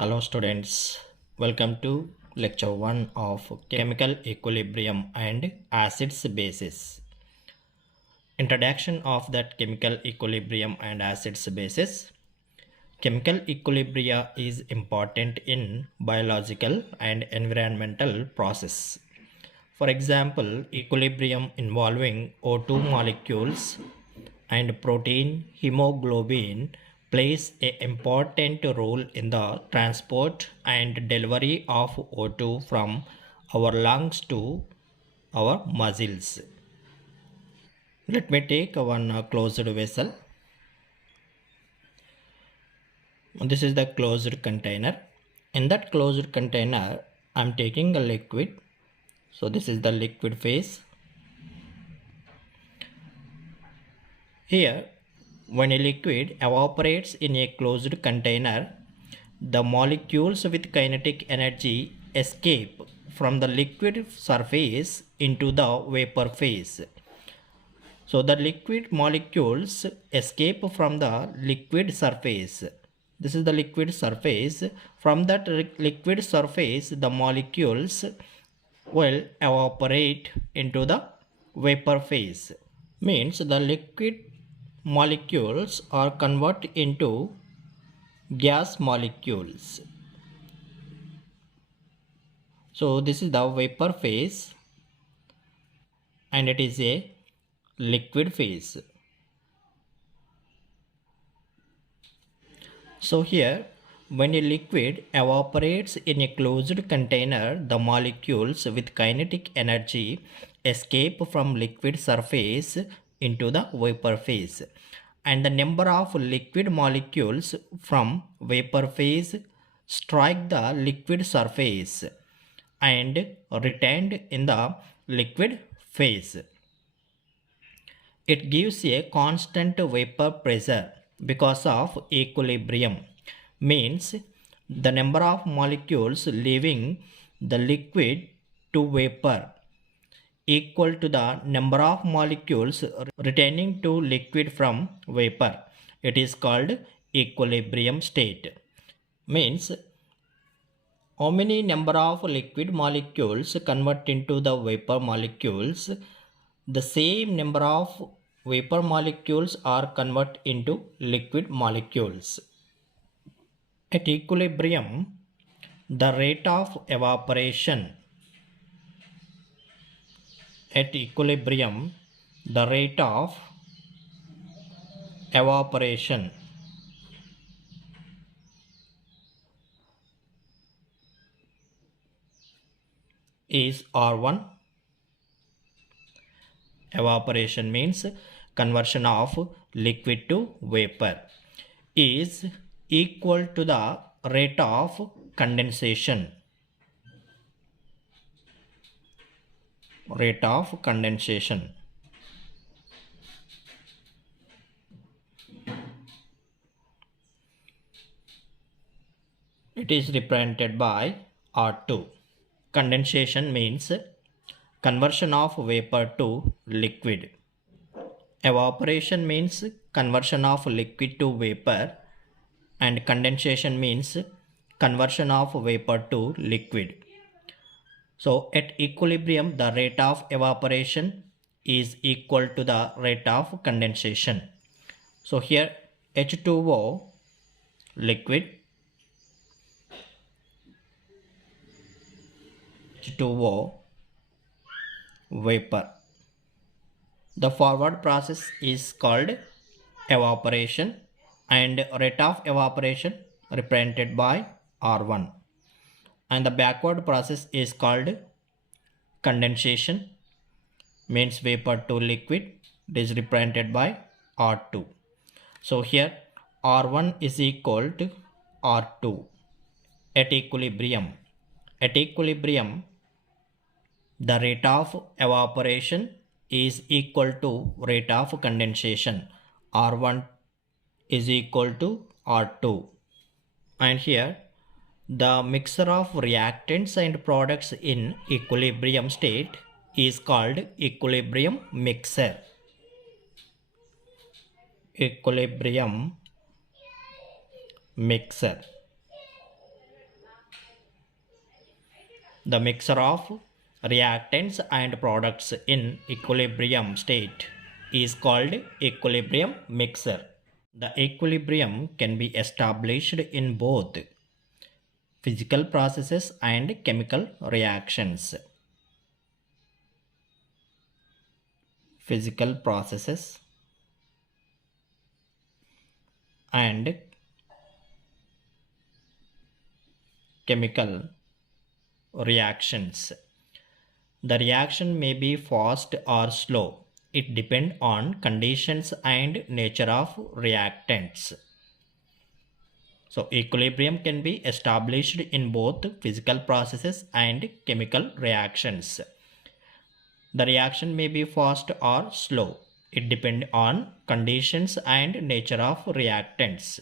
Hello students, welcome to lecture 1 of chemical equilibrium and acids bases. Introduction of that chemical equilibrium and acids bases. Chemical equilibria is important in biological and environmental process. For example, equilibrium involving O2 molecules and protein hemoglobin plays an important role in the transport and delivery of O2 from our lungs to our muscles. Let me take one closed vessel. This is the closed container. In that closed container, I am taking a liquid. So this is the liquid phase. Here, when a liquid evaporates in a closed container, the molecules with kinetic energy escape from the liquid surface into the vapor phase. So the liquid molecules escape from the liquid surface. This is the liquid surface. From that liquid surface, the molecules will evaporate into the vapor phase. Means the liquid molecules are converted into gas molecules. So this is the vapor phase and it is a liquid phase. So here when a liquid evaporates in a closed container, the molecules with kinetic energy escape from liquid surface into the vapor phase, and the number of liquid molecules from vapor phase strike the liquid surface and retained in the liquid phase. It gives a constant vapor pressure because of equilibrium. Means the number of molecules leaving the liquid to vapor equal to the number of molecules retaining to liquid from vapor. It is called equilibrium state. Means how many number of liquid molecules convert into the vapor molecules, the same number of vapor molecules are converted into liquid molecules. At equilibrium, the rate of evaporation at equilibrium, the rate of evaporation is R1. Evaporation means conversion of liquid to vapor is equal to the rate of condensation. Rate of condensation. It is represented by R2. Condensation means conversion of vapor to liquid. Evaporation means conversion of liquid to vapor, and condensation means conversion of vapor to liquid. So at equilibrium, the rate of evaporation is equal to the rate of condensation. So here H2O liquid, H2O vapor. The forward process is called evaporation and rate of evaporation represented by R1, and the backward process is called condensation, means vapor to liquid. It is represented by R2. So here R1 is equal to R2 at equilibrium. At equilibrium, the rate of evaporation is equal to rate of condensation. R1 is equal to R2. And here the mixture of reactants and products in equilibrium state is called equilibrium mixture. Equilibrium mixture. The mixture of reactants and products in equilibrium state is called equilibrium mixture. The equilibrium can be established in both physical processes and chemical reactions. Physical processes and chemical reactions. The reaction may be fast or slow. It depends on conditions and nature of reactants. So equilibrium can be established in both physical processes and chemical reactions. The reaction may be fast or slow. It depends on conditions and nature of reactants.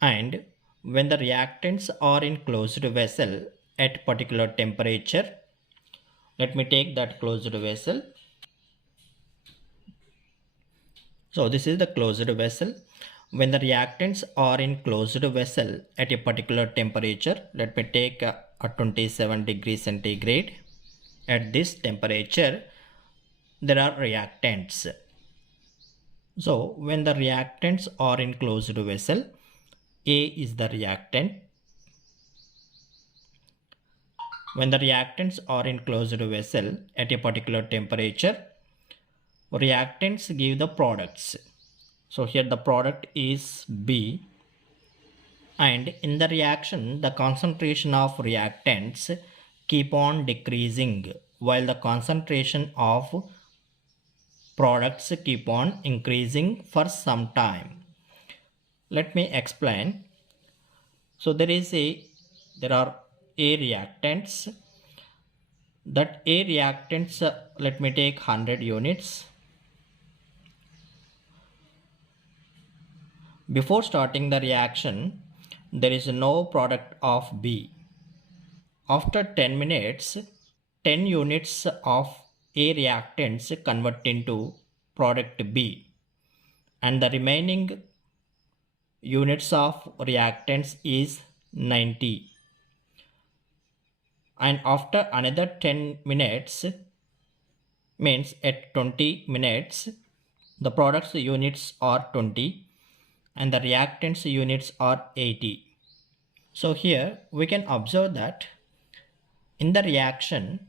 And when the reactants are in closed vessel at particular temperature, let me take that closed vessel. So this is the closed vessel. When the reactants are in closed vessel at a particular temperature, let me take a 27 degrees centigrade. At this temperature, there are reactants. So when the reactants are in closed vessel, A is the reactant. When the reactants are in closed vessel at a particular temperature, reactants give the products. So here the product is B, and in the reaction the concentration of reactants keep on decreasing while the concentration of products keep on increasing for some time. Let me explain. So there are A reactants. That A reactants, let me take 100 units. Before starting the reaction, there is no product of B. After 10 minutes, 10 units of A reactants convert into product B, and the remaining units of reactants is 90. And after another 10 minutes, means at 20 minutes, the products units are 20 and the reactants units are 80. So here we can observe that in the reaction,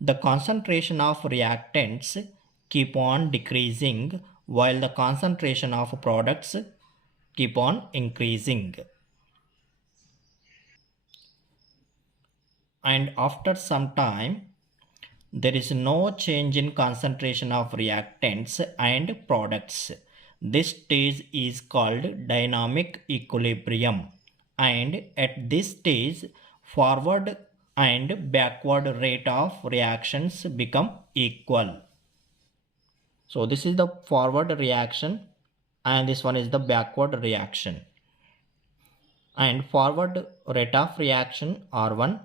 the concentration of reactants keep on decreasing while the concentration of products keep on increasing. And after some time, there is no change in concentration of reactants and products. This stage is called dynamic equilibrium, and at this stage forward and backward rate of reactions become equal. So this is the forward reaction and this one is the backward reaction. And forward rate of reaction R1,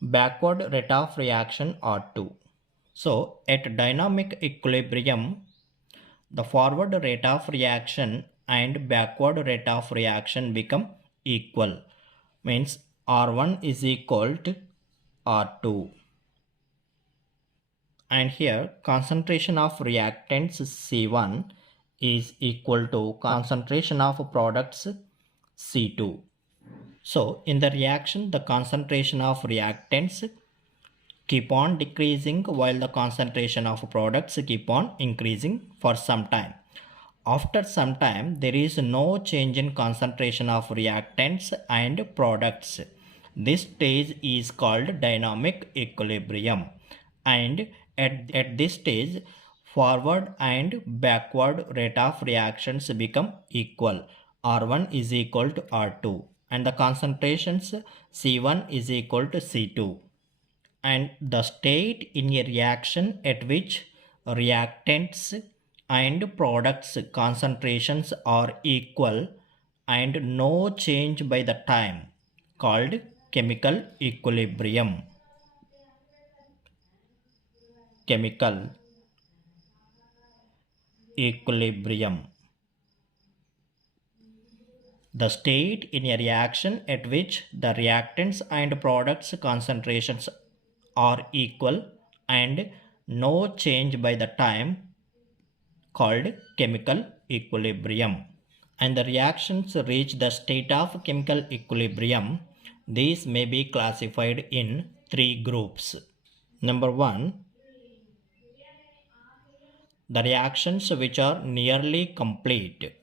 backward rate of reaction R2. So at dynamic equilibrium, the forward rate of reaction and backward rate of reaction become equal. Means R1 is equal to R2. And here concentration of reactants C1 is equal to concentration of products C2. So in the reaction, the concentration of reactants keep on decreasing while the concentration of products keep on increasing for some time. After some time, there is no change in concentration of reactants and products. This stage is called dynamic equilibrium, and at this stage, forward and backward rate of reactions become equal. R1 is equal to R2 and the concentrations C1 is equal to C2. And the state in a reaction at which reactants and products concentrations are equal and no change by the time called chemical equilibrium. Chemical equilibrium. The state in a reaction at which the reactants and products concentrations are equal and no change by the time called chemical equilibrium. And the reactions reach the state of chemical equilibrium. These may be classified in three groups. Number 1, the reactions which are nearly complete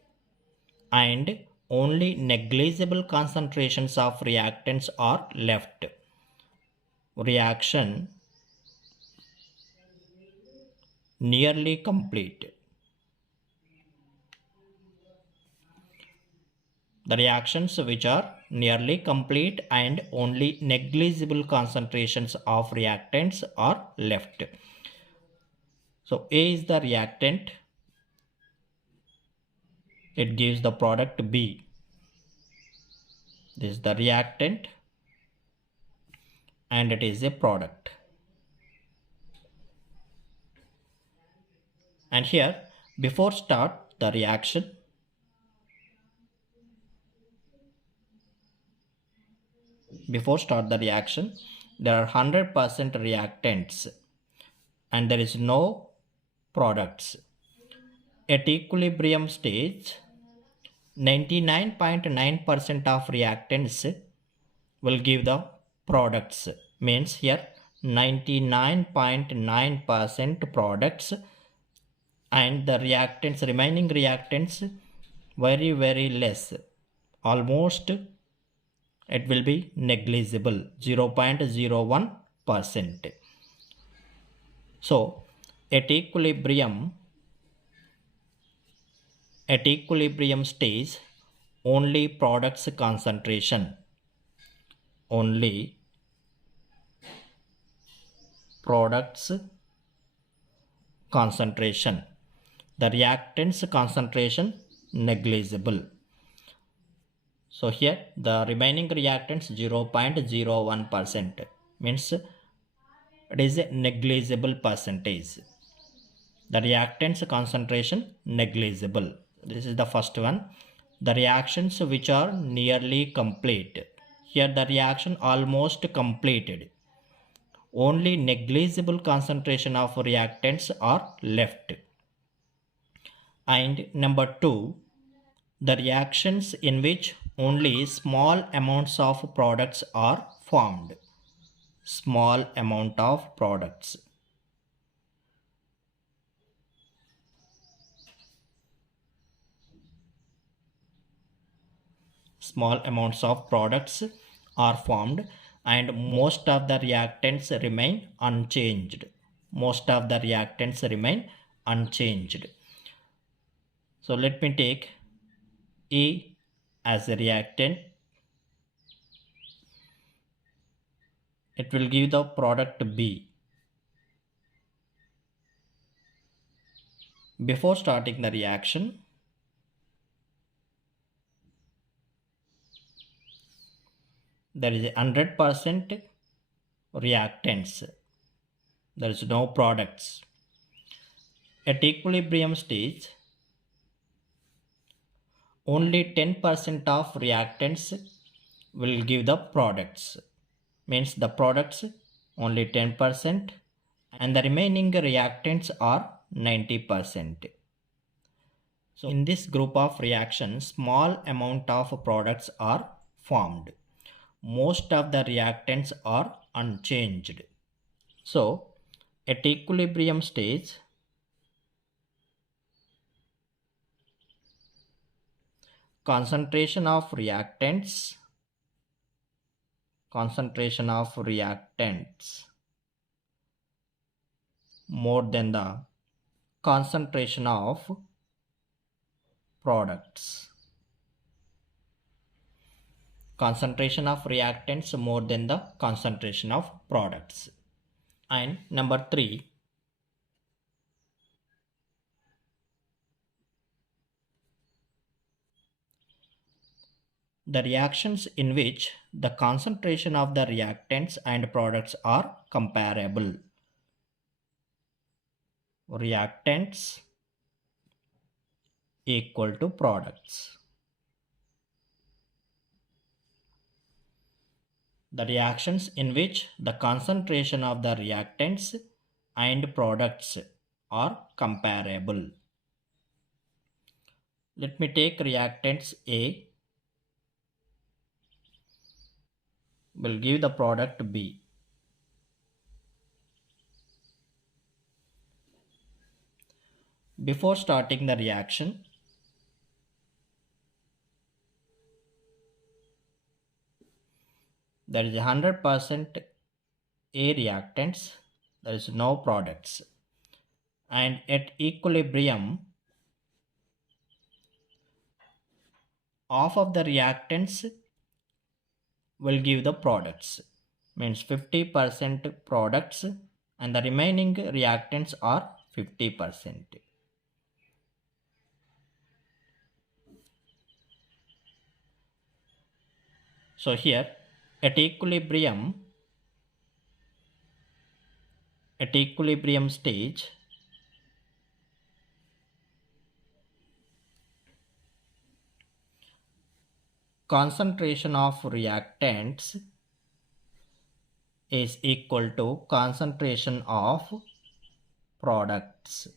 and only negligible concentrations of reactants are left. Reaction nearly complete. The reactions which are nearly complete and only negligible concentrations of reactants are left. So A is the reactant. It gives the product B. This is the reactant and it is a product. And here, before start the reaction, there are 100% reactants and there is no products. At equilibrium stage, 99.9% of reactants will give the products. Means here 99.9% products, and the reactants, remaining reactants, very less, almost it will be negligible, 0.01%. So at equilibrium stage, only products concentration the reactants concentration negligible. So here the remaining reactants 0.01%, means it is a negligible percentage. The reactants concentration negligible. This is the first one. The reactions which are nearly complete. Here the reaction almost completed. Only negligible concentration of reactants are left. And number 2, the reactions in which only small amounts of products are formed. Small amount of products. Small amounts of products are formed and most of the reactants remain unchanged. So let me take A as a reactant. It will give the product B. Before starting the reaction, there is 100% reactants. There is no products. At equilibrium stage, only 10% of reactants will give the products. Means the products only 10% and the remaining reactants are 90%. So in this group of reactions, small amount of products are formed. Most of the reactants are unchanged. So at equilibrium stage, concentration of reactants more than the concentration of products. Concentration of reactants more than the concentration of products. And number 3, the reactions in which the concentration of the reactants and products are comparable. Reactants equal to products. the reactions in which the concentration of the reactants and products are comparable. Let me take reactants A will give the product B. Before starting the reaction, there is 100% A reactants, there is no products, and at equilibrium, half of the reactants will give the products, means 50% products, and the remaining reactants are 50%. So here at equilibrium stage, concentration of reactants is equal to concentration of products.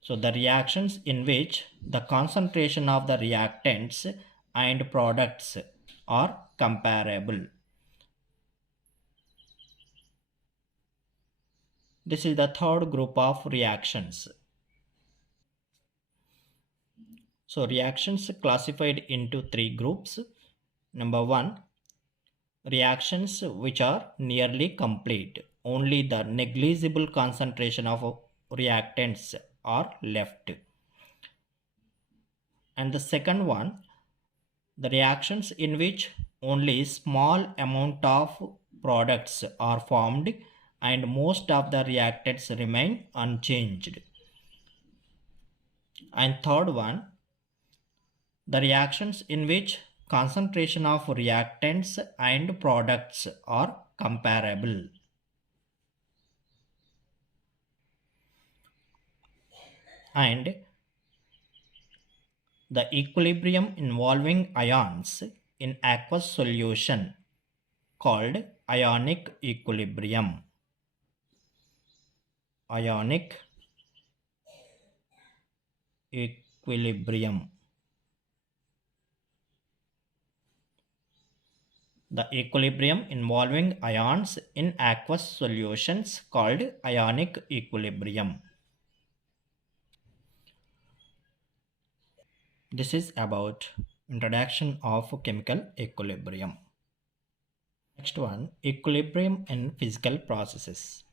So the reactions in which the concentration of the reactants and products are comparable. This is the third group of reactions. So reactions classified into three groups. Number one, reactions which are nearly complete. Only the negligible concentration of reactants are left. And the second one, the reactions in which only small amount of products are formed and most of the reactants remain unchanged. And third one, the reactions in which concentration of reactants and products are comparable. And the equilibrium involving ions in aqueous solution called ionic equilibrium. Ionic equilibrium. The equilibrium involving ions in aqueous solutions called ionic equilibrium. This is about introduction of chemical equilibrium. Next one, equilibrium in physical processes.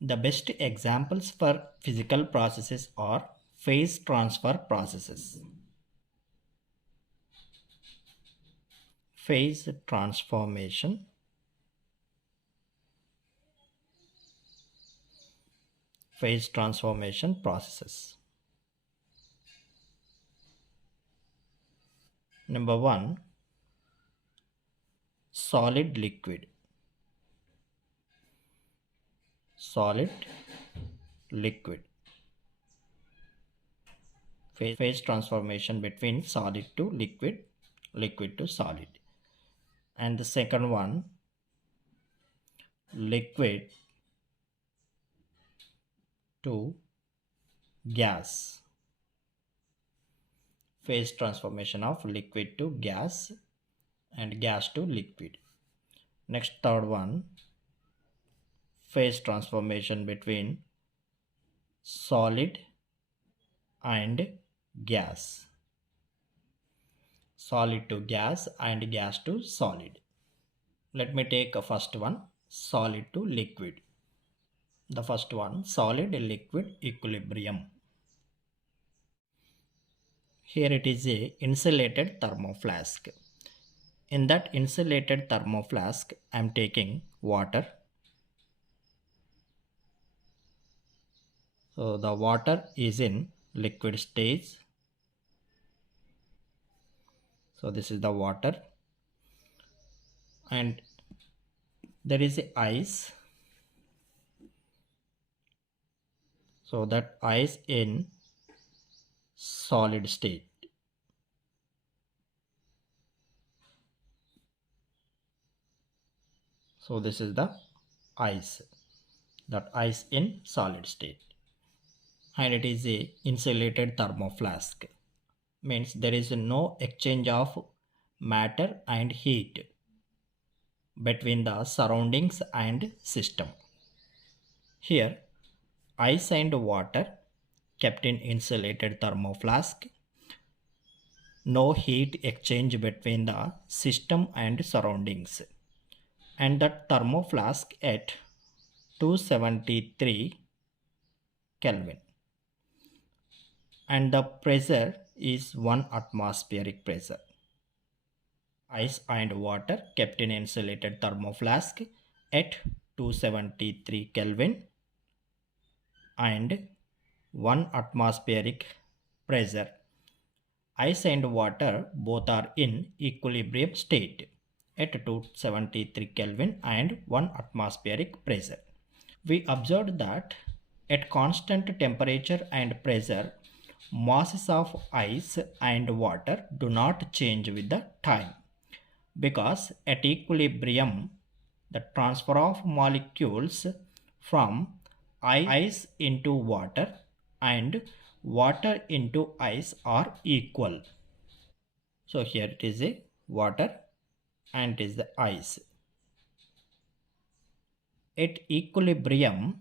The best examples for physical processes are phase transfer processes. Phase transformation, phase transformation processes. Number one, solid liquid. Solid liquid. Phase transformation between solid to liquid, liquid to solid. And the second one, liquid to gas. Phase transformation of liquid to gas and gas to liquid. Next, third one, phase transformation between solid and gas. Solid to gas and gas to solid. Let me take a first one, solid to liquid. The first one, solid liquid equilibrium. Here it is a insulated thermoflask. In that insulated thermoflask, I am taking water. So the water is in liquid stage. So this is the water. And there is a ice. So that ice in solid state. So this is the ice, that ice in solid state, and it is a insulated thermoflask, means there is no exchange of matter and heat between the surroundings and system. Here ice and water kept in insulated thermoflask, no heat exchange between the system and surroundings, and the thermoflask at 273 Kelvin, and the pressure is 1 atmospheric pressure. Ice and water kept in insulated thermoflask at 273 Kelvin and 1 atmospheric pressure. Ice and water both are in equilibrium state at 273 Kelvin and 1 atmospheric pressure. We observed that at constant temperature and pressure, masses of ice and water do not change with the time, because at equilibrium the transfer of molecules from ice into water and water into ice are equal. So here it is a water and it is the ice. At equilibrium,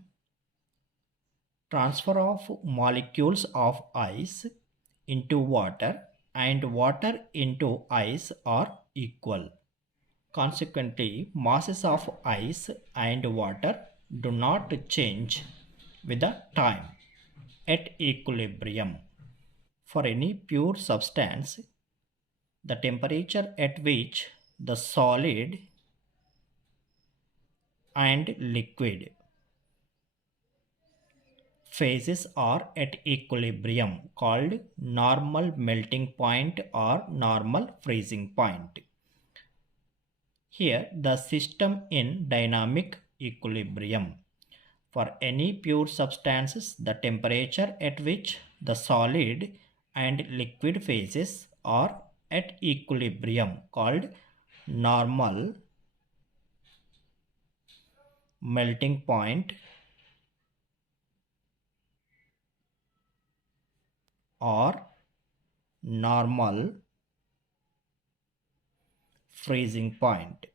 transfer of molecules of ice into water and water into ice are equal. Consequently, masses of ice and water do not change with the time at equilibrium. For any pure substance, the temperature at which the solid and liquid phases are at equilibrium called normal melting point or normal freezing point. Here the system in dynamic equilibrium. For any pure substances, the temperature at which the solid and liquid phases are at equilibrium called normal melting point or normal freezing point.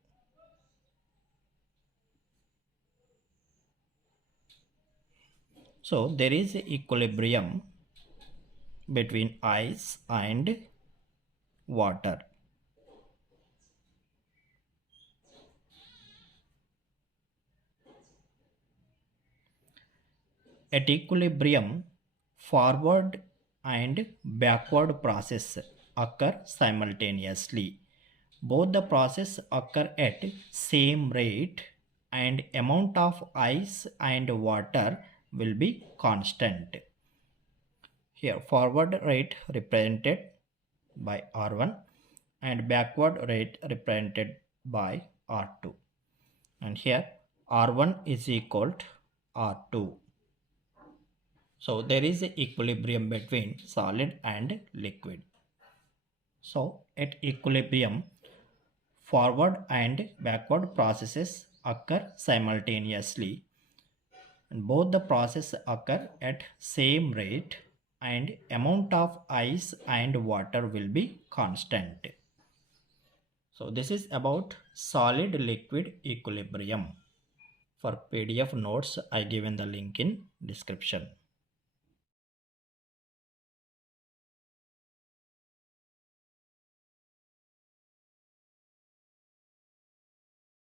So there is equilibrium between ice and water. At equilibrium, forward and backward process occur simultaneously. Both the process occur at same rate and amount of ice and water will be constant. Here forward rate represented by R1 and backward rate represented by R2, and here R1 is equal to R2. So there is an equilibrium between solid and liquid. So at equilibrium, forward and backward processes occur simultaneously, and both the processes occur at same rate and amount of ice and water will be constant. So this is about solid liquid equilibrium. For PDF notes, I given the link in description.